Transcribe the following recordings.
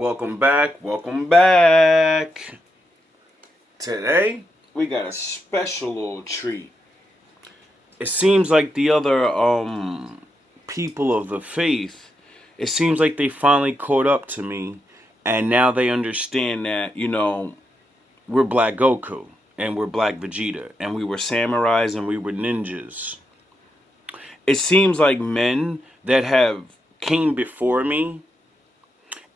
Welcome back. Welcome back. Today, we got a special little treat. It seems like the other people of the faith, it seems like they finally caught up to me, and now they understand that, we're Black Goku and we're Black Vegeta and we were samurais and we were ninjas. It seems like men that have came before me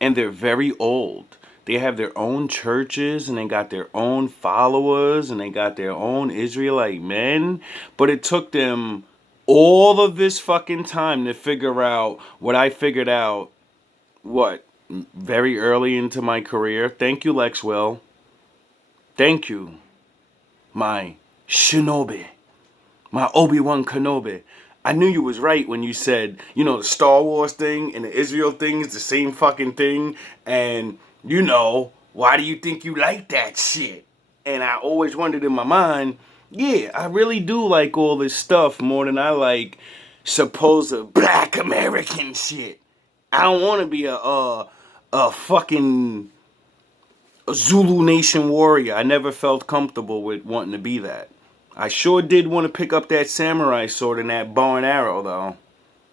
and they're very old. They have their own churches and they got their own followers and they got their own Israelite men. But it took them all of this fucking time to figure out what I figured out, very early into my career. Thank you, Lexwell. Thank you, my Shinobi, my Obi-Wan Kenobi. I knew you was right when you said, the Star Wars thing and the Israel thing is the same fucking thing. And, why do you think you like that shit? And I always wondered in my mind, yeah, I really do like all this stuff more than I like supposed Black American shit. I don't want to be a fucking Zulu Nation warrior. I never felt comfortable with wanting to be that. I sure did want to pick up that samurai sword and that bow and arrow, though.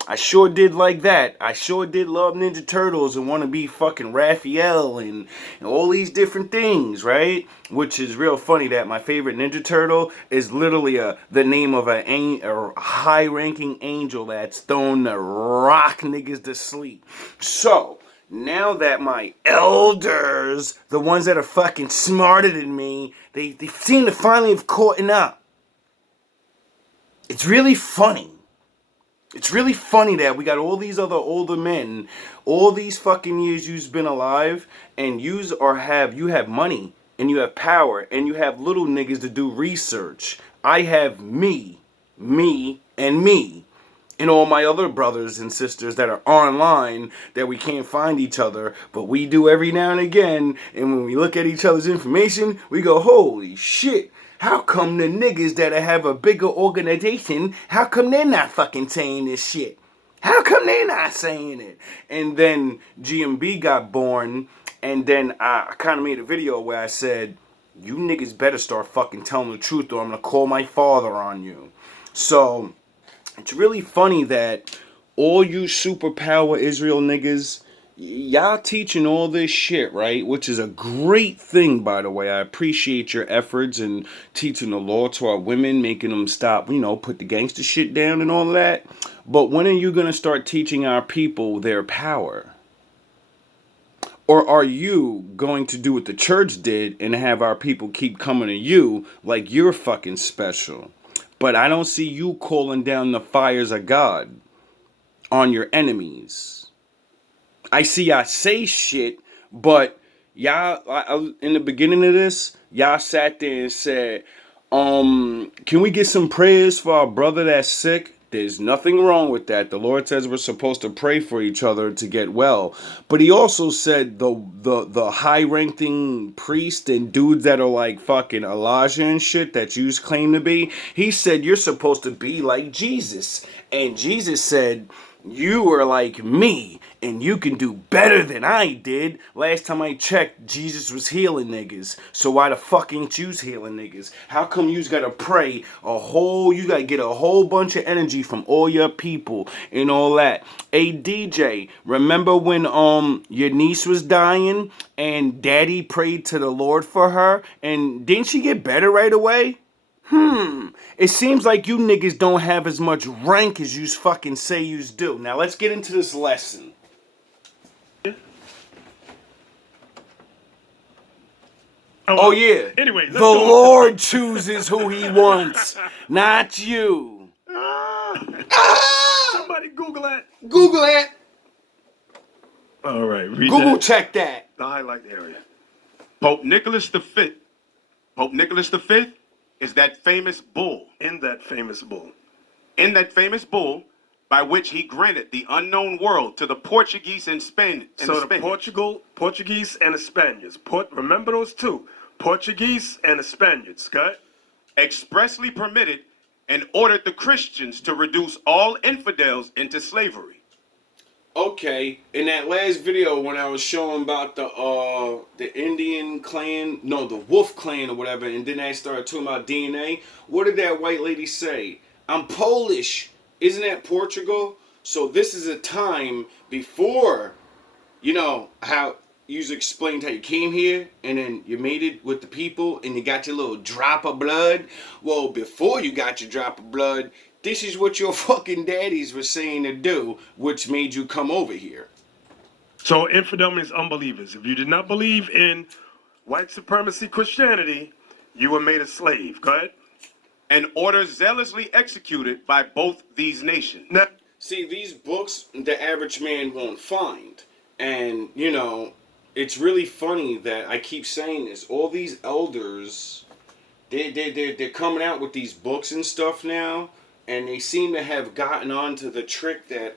I sure did like that. I sure did love Ninja Turtles and want to be fucking Raphael and all these different things, right? Which is real funny that my favorite Ninja Turtle is literally the name of a high-ranking angel that's thrown to rock niggas to sleep. So, now that my elders, the ones that are fucking smarter than me, they seem to finally have caught up. It's really funny. It's really funny that we got all these other older men, all these fucking years you've been alive, and you have money, and you have power, and you have little niggas to do research. I have me, and me. And all my other brothers and sisters that are online that we can't find each other, but we do every now and again. And when we look at each other's information, we go, holy shit. How come the niggas that have a bigger organization, how come they're not fucking saying this shit? How come they're not saying it? And then GMB got born, and then I kind of made a video where I said, you niggas better start fucking telling the truth or I'm going to call my father on you. So it's really funny that all you superpower Israel niggas, y'all teaching all this shit, right? Which is a great thing, by the way. I appreciate your efforts in teaching the law to our women, making them stop, put the gangster shit down and all that. But when are you going to start teaching our people their power? Or are you going to do what the church did and have our people keep coming to you like you're fucking special? But I don't see you calling down the fires of God on your enemies. I see y'all say shit, but y'all, in the beginning of this, y'all sat there and said, can we get some prayers for our brother that's sick? There's nothing wrong with that. The Lord says we're supposed to pray for each other to get well. But he also said the high-ranking priest and dudes that are like fucking Elijah and shit that you claim to be, he said you're supposed to be like Jesus. And Jesus said, you are like me, and you can do better than I did. Last time I checked, Jesus was healing niggas. So why the fuck ain't you healing niggas? How come you's gotta pray you gotta get a whole bunch of energy from all your people and all that? Hey DJ, remember when your niece was dying and daddy prayed to the Lord for her? And didn't she get better right away? It seems like you niggas don't have as much rank as you fucking say you do. Now let's get into this lesson. Oh yeah. Anyway, the Lord chooses who he wants, not you. Somebody Google that. Google it. All right, read Google that. check that. The highlight area. Pope Nicholas V. Pope Nicholas V is that famous bull. In that famous bull, by which he granted the unknown world to the Portuguese and Spaniards. The Portuguese and the Spaniards. Remember those two, Portuguese and the Spaniards, Scott. Expressly permitted and ordered the Christians to reduce all infidels into slavery. Okay, in that last video when I was showing about the Indian clan, no, the Wolf clan or whatever, and then I started talking about DNA, what did that white lady say? I'm Polish. Isn't that Portugal? So this is a time before, you know, how you explained how you came here and then you made it with the people and you got your little drop of blood. Well, before you got your drop of blood, this is what your fucking daddies were saying to do, which made you come over here. So infidel means unbelievers. If you did not believe in white supremacy Christianity, you were made a slave. Go ahead. An order zealously executed by both these nations. Now, See, these books the average man won't find. And, you know, it's really funny that I keep saying this. All these elders, they're coming out with these books and stuff now. And they seem to have gotten onto the trick that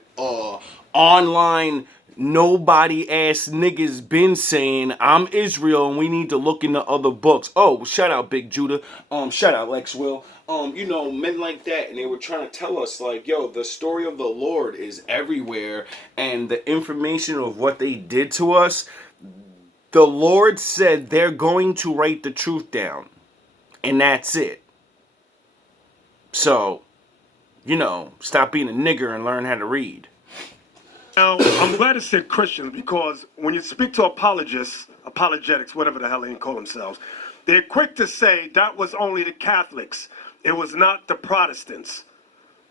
online nobody ass niggas been saying I'm Israel and we need to look into other books. Oh, shout out Big Judah. Shout out Lex Will. You know, men like that, and they were trying to tell us like, yo, the story of the Lord is everywhere, and the information of what they did to us, the Lord said they're going to write the truth down. And that's it. So, you know, stop being a nigger and learn how to read. Now, I'm glad it said Christians because when you speak to apologetics, whatever the hell they call themselves, they're quick to say that was only the Catholics. It was not the Protestants.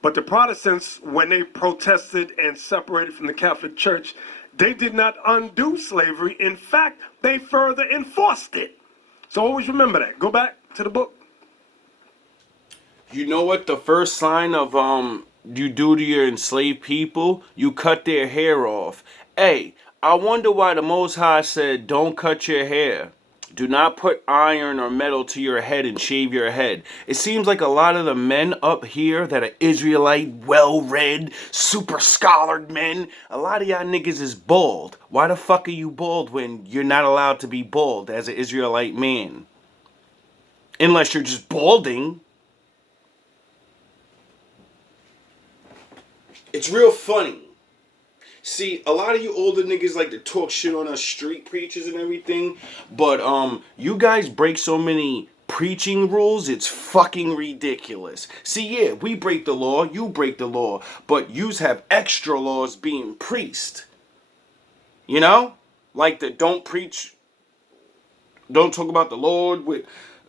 But the Protestants, when they protested and separated from the Catholic Church, they did not undo slavery. In fact, they further enforced it. So always remember that. Go back to the book. You know what the first sign of you do to your enslaved people? You cut their hair off. Hey, I wonder why the Most High said don't cut your hair. Do not put iron or metal to your head and shave your head. It seems like a lot of the men up here that are Israelite, well-read, super scholared men, a lot of y'all niggas is bald. Why the fuck are you bald when you're not allowed to be bald as an Israelite man? Unless you're just balding. It's real funny. See, a lot of you older niggas like to talk shit on us street preachers and everything, but you guys break so many preaching rules, it's fucking ridiculous. See, yeah, we break the law, you break the law, but yous have extra laws being preached. You know? Like the don't talk about the Lord with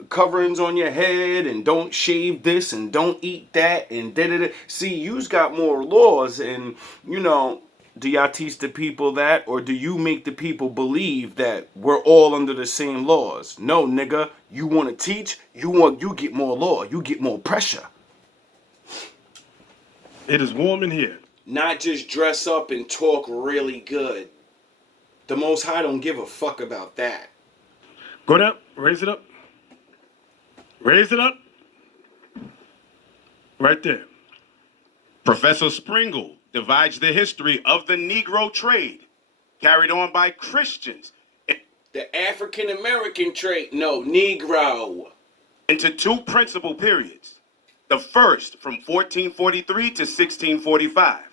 coverings on your head and don't shave this and don't eat that and da-da-da. See, you's got more laws and, you know, do y'all teach the people that, or do you make the people believe that we're all under the same laws? No, nigga. You want to teach? You get more law. You get more pressure. It is warm in here. Not just dress up and talk really good. The Most High don't give a fuck about that. Go down. Raise it up. Raise it up. Right there. Professor Springle divides the history of the Negro trade carried on by Christians The African American trait, no, Negro. into two principal periods. The first from 1443 to 1645,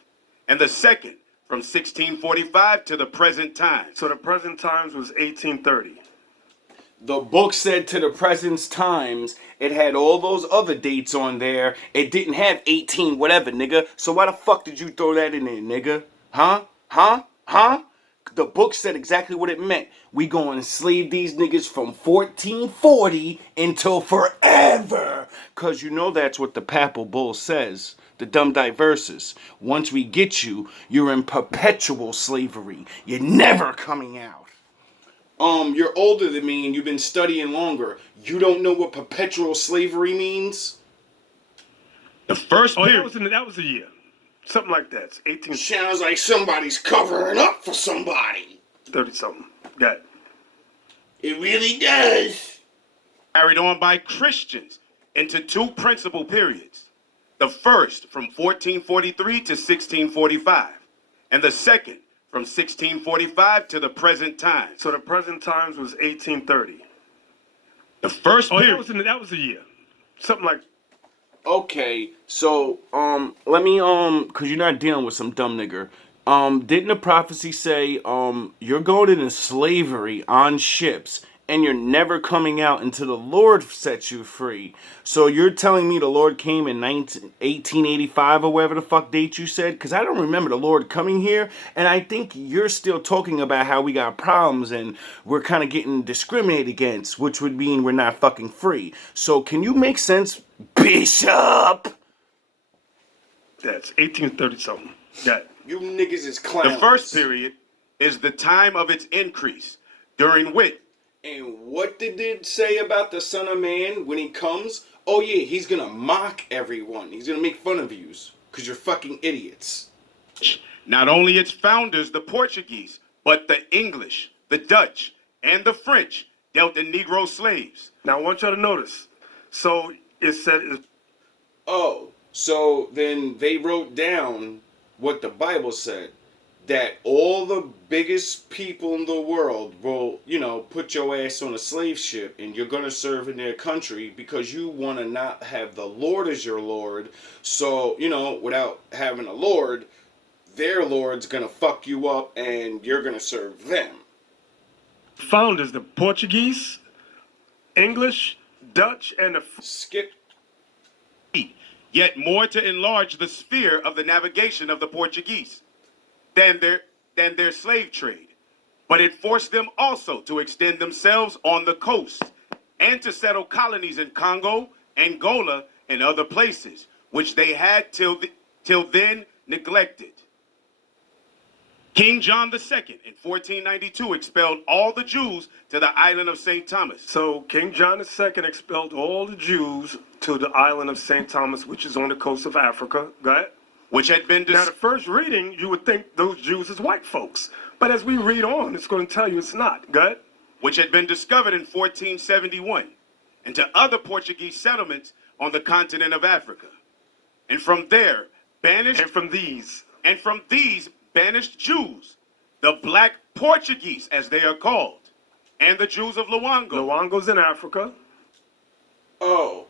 and the second from 1645 to the present time. So the present times was 1830. The book said to the present times, it had all those other dates on there. It didn't have 18 whatever, nigga. So why the fuck did you throw that in there, nigga? Huh? The book said exactly what it meant. We gonna enslave these niggas from 1440 until forever. Cause you know that's what the papal bull says. The dumb diverses. Once we get you, you're in perpetual slavery. You're never coming out. You're older than me and you've been studying longer. You don't know what perpetual slavery means? The first Oh, period. that was a year. Something like that. It's 1830 Sounds like somebody's covering up for somebody. something. Got it. It really does. Carried on by Christians into two principal periods. The first from 1443 to 1645, and the second from 1645 to the present time. So the present times was 1830. The first Oh, period. that was a year. Something like. Okay, so let me cause you're not dealing with some dumb nigger. Didn't the prophecy say, you're going into slavery on ships and you're never coming out until the Lord sets you free? So you're telling me the Lord came in 1885 or whatever the fuck date you said? Because I don't remember the Lord coming here. And I think you're still talking about how we got problems and we're kind of getting discriminated against, which would mean we're not fucking free. So can you make sense, Bishop? That's 1830 something. That. You niggas is clowns. The first period is the time of its increase, during which. And what did it say about the Son of Man when he comes? Oh yeah, he's gonna mock everyone. He's gonna make fun of you because you're fucking idiots. Not only its founders, the Portuguese, but the English, the Dutch, and the French dealt in Negro slaves. Now I want y'all to notice. So it said. Oh, so then they wrote down what the Bible said. That all the biggest people in the world will, put your ass on a slave ship and you're going to serve in their country because you want to not have the Lord as your Lord. So, without having a Lord, their Lord's going to fuck you up and you're going to serve them. Founders, the Portuguese, English, Dutch, and the... Skip. Yet more to enlarge the sphere of the navigation of the Portuguese than their slave trade, but it forced them also to extend themselves on the coast and to settle colonies in Congo, Angola, and other places, which they had till then neglected. King John II in 1492 expelled all the Jews to the island of St. Thomas. So King John II expelled all the Jews to the island of St. Thomas, which is on the coast of Africa. Go ahead. Which had been Now, the first reading, you would think those Jews is white folks. But as we read on, it's going to tell you it's not. Go ahead. Which had been discovered in 1471, and to other Portuguese settlements on the continent of Africa. And from there, banished... And from these banished Jews, the Black Portuguese, as they are called, and the Jews of Luango. Luango's in Africa. Oh.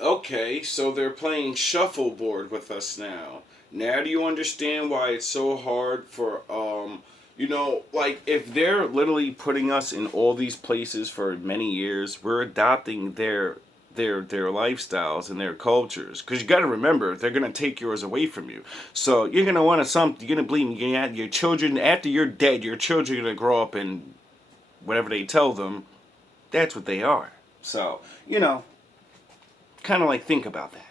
Okay, so they're playing shuffleboard with us now. Now do you understand why it's so hard for, if they're literally putting us in all these places for many years, we're adopting their lifestyles and their cultures. Because you got to remember, they're going to take yours away from you. So you're going to want you're going to believe me, your children, after you're dead, your children are going to grow up and whatever they tell them, that's what they are. So, kind of think about that.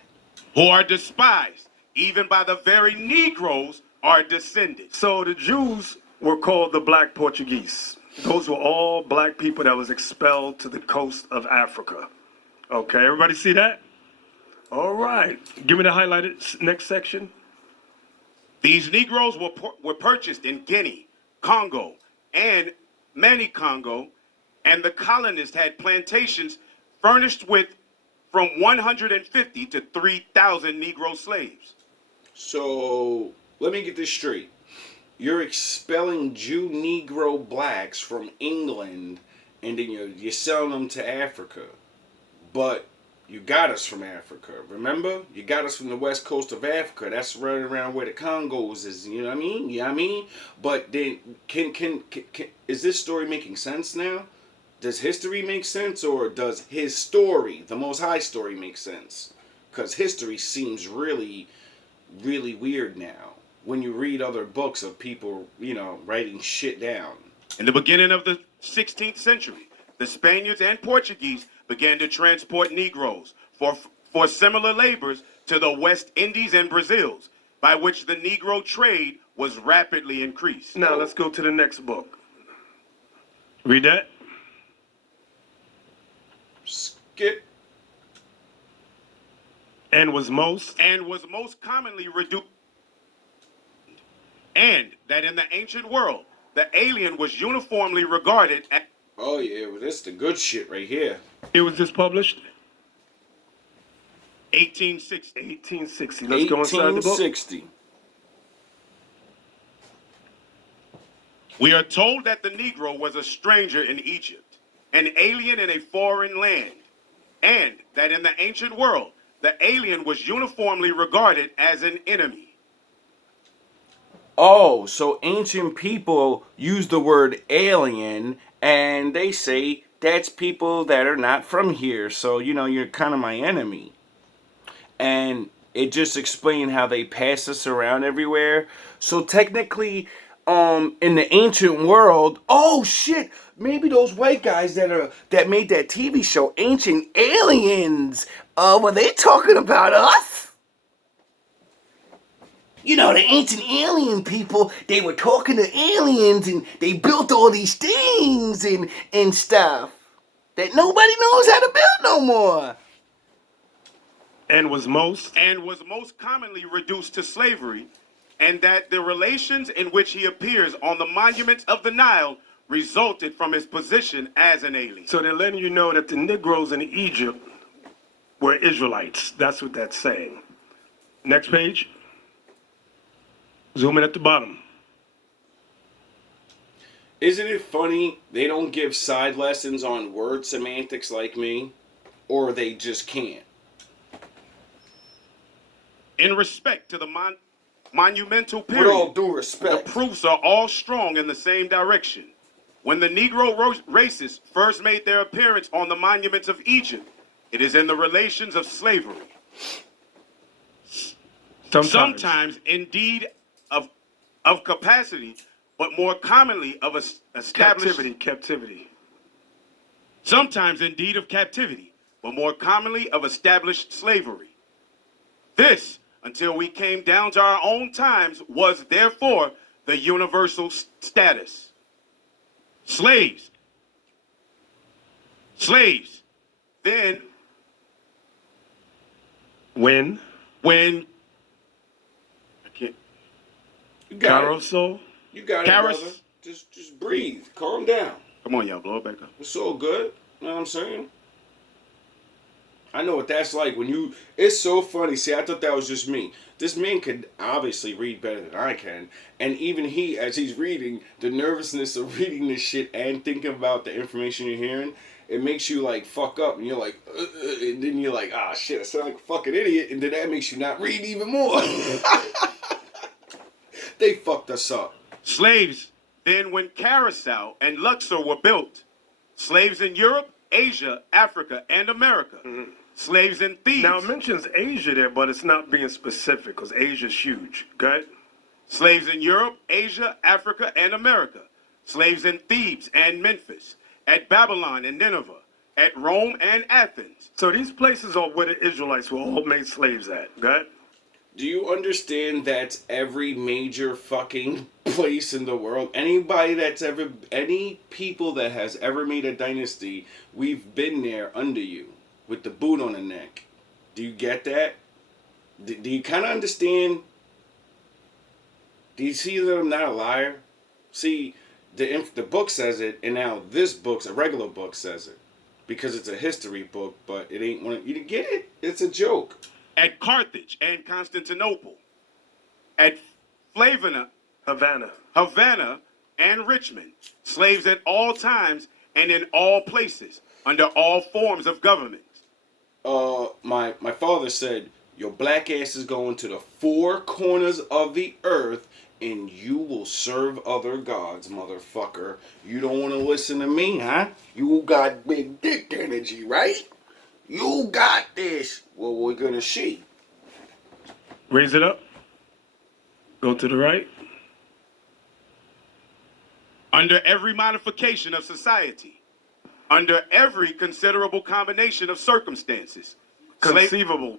Who are despised, even by the very Negroes, are descended. So the Jews were called the Black Portuguese. Those were all black people that was expelled to the coast of Africa. Okay, everybody see that? All right. Give me the highlighted next section. These Negroes were purchased in Guinea, Congo, and Mani-Congo, and the colonists had plantations furnished with from 150 to 3,000 Negro slaves. So, let me get this straight. You're expelling Jew Negro blacks from England, and then you're selling them to Africa. But you got us from Africa, remember? You got us from the west coast of Africa. That's right around where the Congos is, you know what I mean? You know what I mean? But then, can is this story making sense now? Does history make sense, or does his story, the Most High story, make sense? Because history seems really, really weird now when you read other books of people, writing shit down. In the beginning of the 16th century, the Spaniards and Portuguese began to transport Negroes for similar labors to the West Indies and Brazils, by which the Negro trade was rapidly increased. Now let's go to the next book. Read that. Skip. And was most commonly reduced. And that in the ancient world, the alien was uniformly regarded as... Oh yeah, well, this is the good shit right here. It was just published 1860. 1860. Let's go inside the book. 1860. We are told that the Negro was a stranger in Egypt, an alien in a foreign land, and that in the ancient world, the alien was uniformly regarded as an enemy. Oh, so ancient people use the word alien and they say that's people that are not from here. So, you're kind of my enemy. And it just explained how they pass us around everywhere. So technically, in the ancient world, oh shit, maybe those white guys that made that TV show, Ancient Aliens, were they talking about us? The ancient alien people, they were talking to aliens and they built all these things and stuff that nobody knows how to build no more. And was most commonly reduced to slavery, and that the relations in which he appears on the monuments of the Nile resulted from his position as an alien. So they're letting you know that the Negroes in Egypt were Israelites. That's what that's saying. Next page. Zoom in at the bottom. Isn't it funny they don't give side lessons on word semantics like me? Or they just can't? In respect to the monumental With period, all due respect, the proofs are all strong in the same direction. When the Negro races first made their appearance on the monuments of Egypt, it is in the relations of slavery. Sometimes indeed of capacity, but more commonly of established captivity. Sometimes indeed of captivity, but more commonly of established slavery. This, until we came down to our own times, was therefore the universal status. Slaves. Then, When? I can't. you got it. Carousel? You got it, Karis. brother. Just breathe. Calm down. Come on, y'all, blow it back up. It's all good. You know what I'm saying? I know what that's like when you... It's so funny. See, I thought that was just me. This man could obviously read better than I can. And even he, as he's reading, the nervousness of reading this shit and thinking about the information you're hearing, it makes you, like, fuck up. And you're like, and then you're like, ah, shit, I sound like a fucking idiot. And then that makes you not read even more. They fucked us up. Slaves. Then when Carousel and Luxor were built, slaves in Europe, Asia, Africa, and America. Mm-hmm. Slaves in Thebes. Now, it mentions Asia there, but it's not being specific because Asia's huge. Go ahead. Slaves in Europe, Asia, Africa, and America. Slaves in Thebes and Memphis, at Babylon and Nineveh, at Rome and Athens. So these places are where the Israelites were all made slaves at. Go ahead. Do you understand that's every major fucking place in the world? Any people that has ever made a dynasty, we've been there under you with the boot on the neck. Do you get that? Do you kind of understand? Do you see that I'm not a liar? See, the book says it, and now this book's a regular book says it. Because it's a history book, but it ain't one. You get it? It's a joke. At Carthage and Constantinople, at Havana, and Richmond, slaves at all times and in all places, under all forms of government. My father said, your black ass is going to the four corners of the earth and you will serve other gods, motherfucker. You don't want to listen to me, huh? You got big dick energy, right? You got this. Well, we're gonna see. Raise it up. Go to the right. Under every modification of society, under every considerable combination of circumstances. Conceivable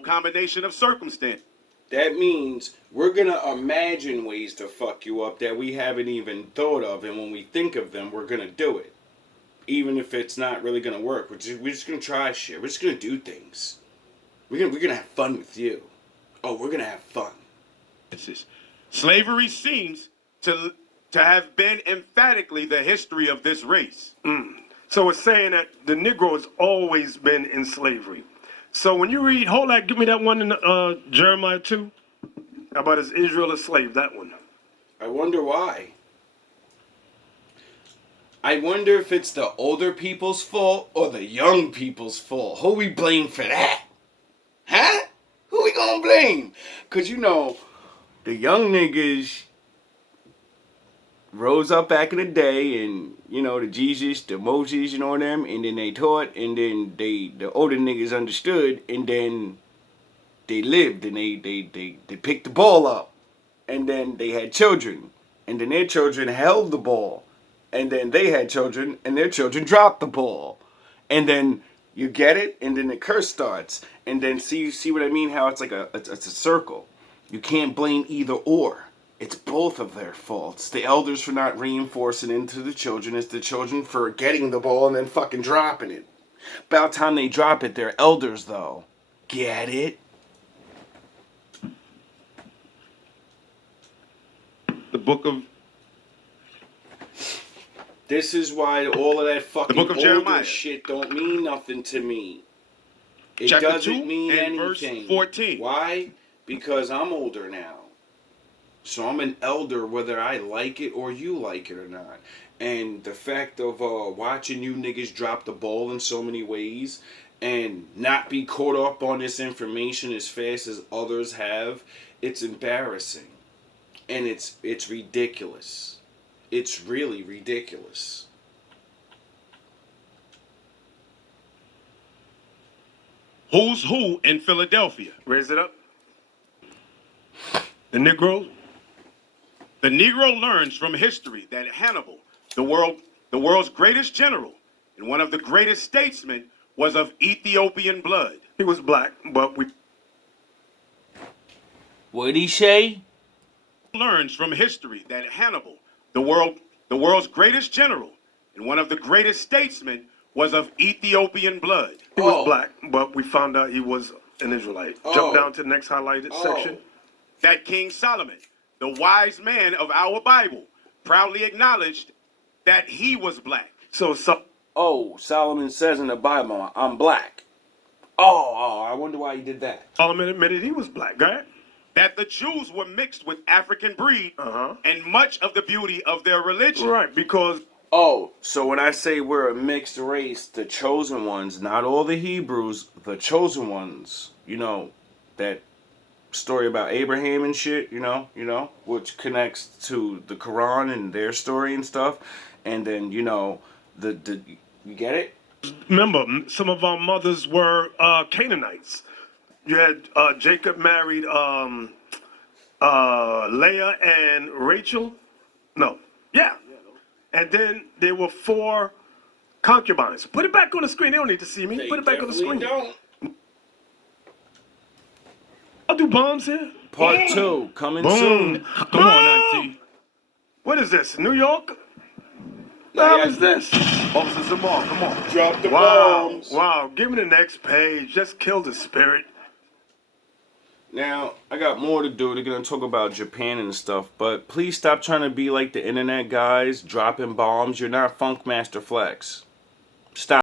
combination of circumstances. That means we're gonna imagine ways to fuck you up that we haven't even thought of, and when we think of them, we're gonna do it. Even if it's not really gonna work, we're just gonna try shit. We're just gonna do things. We're gonna have fun with you. Oh, we're gonna have fun. Slavery seems to have been emphatically the history of this race. So it's saying that the Negro has always been in slavery. So when you read, hold that, give me that one in Jeremiah 2. How about is Israel a slave? That one. I wonder why. I wonder if it's the older people's fault or the young people's fault. Who we blame for that? Huh? Who we gonna blame? Because, the young niggas rose up back in the day, and you know, the Jesus, the Moses, you know them, and then they taught, and then the older niggas understood, and then they lived, and they picked the ball up, and then they had children, and then their children held the ball, and then they had children, and their children dropped the ball, and then you get it, and then the curse starts, and then see what I mean? How it's like it's a circle. You can't blame either or. It's both of their faults. The elders for not reinforcing into the children. It's the children for getting the ball and then fucking dropping it. About time they drop it, they're elders though. Get it? The book of This is why all of that fucking book of older Jeremiah. shit don't mean nothing to me. It Chapter doesn't 2 mean and anything. verse 14. Why? Because I'm older now. So I'm an elder whether I like it or you like it or not. And the fact of watching you niggas drop the ball in so many ways and not be caught up on this information as fast as others have, it's embarrassing. And it's ridiculous. It's really ridiculous. Who's Who in Philadelphia? Raise it up. The Negro. The Negro learns from history that Hannibal, the world's greatest general and one of the greatest statesmen, was of Ethiopian blood. He was black, but we What'd he say? Learns from history that Hannibal, the world's greatest general and one of the greatest statesmen, was of Ethiopian blood. he was black, but we found out he was an Israelite. Jump down to the next highlighted section. That King Solomon, the wise man of our Bible, proudly acknowledged that he was black. So Oh, Solomon says in the Bible, I'm black. Oh, I wonder why he did that. Solomon admitted he was black. Go ahead. That the Jews were mixed with African breed Uh-huh. and much of the beauty of their religion. Right, because Oh, so when I say we're a mixed race, the chosen ones, not all the Hebrews, the chosen ones, you know, that story about Abraham and shit, you know, which connects to the Quran and their story and stuff. And then, you know, the you get it? remember, some of our mothers were Canaanites. You had Jacob married Leah and Rachel. No, yeah. And then there were 4 concubines. Put it back on the screen. They don't need to see me. Put it back on the screen. Don't. I'll do bombs here. Part 2 coming Boom. soon. Come on, Auntie. What is this? New York? Now, How is this? Officer Zamal, come on. Drop the Wow. bombs. Wow. Give me the next page. Just kill the spirit. Now, I got more to do. They're going to talk about Japan and stuff, but please stop trying to be like the internet guys dropping bombs. You're not Funkmaster Flex. Stop.